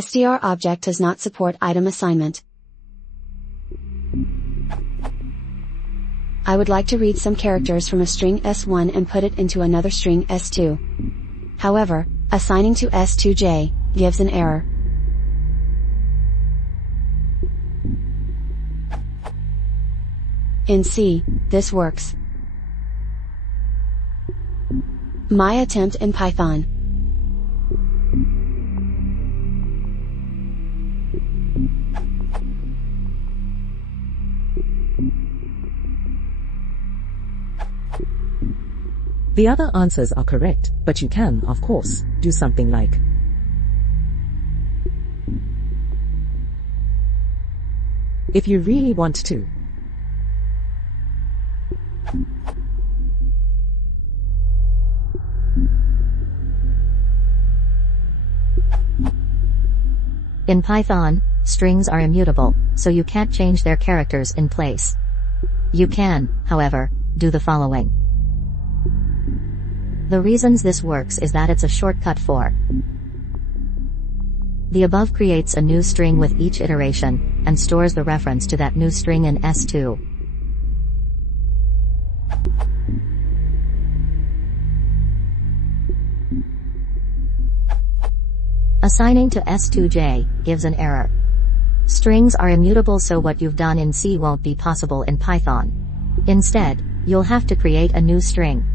STR object does not support item assignment. I would like to read some characters from a string S1 and put it into another string S2. However, assigning to S2J gives an error. In C, this works. My attempt in Python. The other answers are correct, but you can, of course, do something like if you really want to. In Python, strings are immutable, so you can't change their characters in place. You can, however, do the following. The reasons this works is that it's a shortcut for the above creates a new string with each iteration, and stores the reference to that new string in S2. Assigning to S2J gives an error. Strings are immutable, so what you've done in C won't be possible in Python. Instead, you'll have to create a new string.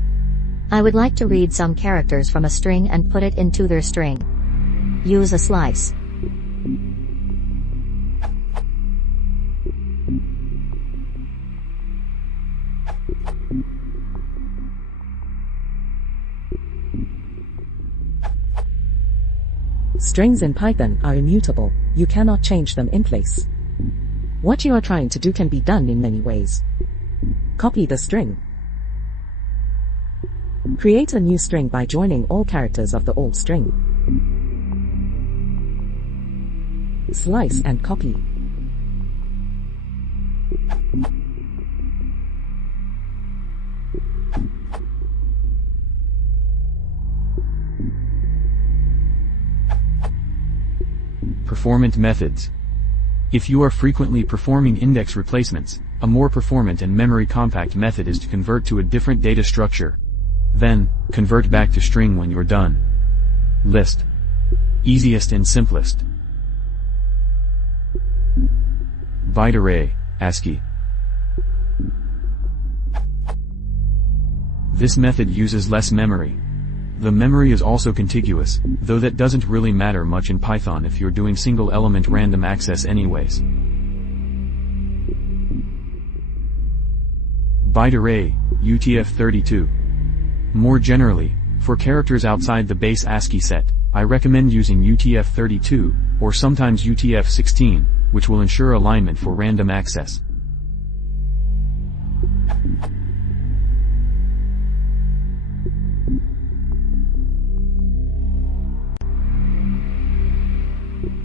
I would like to read some characters from a string and put it into their string. Use a slice. Strings in Python are immutable, you cannot change them in place. What you are trying to do can be done in many ways. Copy the string. Create a new string by joining all characters of the old string. Slice and copy. Performant methods. If you are frequently performing index replacements, a more performant and memory compact method is to convert to a different data structure. Then, convert back to string when you're done. List. Easiest and simplest. Byte array, ASCII. This method uses less memory. The memory is also contiguous, though that doesn't really matter much in Python if you're doing single element random access anyways. Byte array, UTF-32. More generally, for characters outside the base ASCII set, I recommend using UTF-32, or sometimes UTF-16, which will ensure alignment for random access.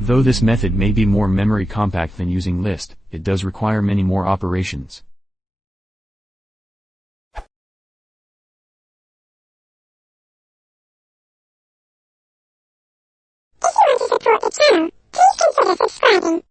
Though this method may be more memory compact than using list, it does require many more operations. If you want to support the channel, please consider subscribing.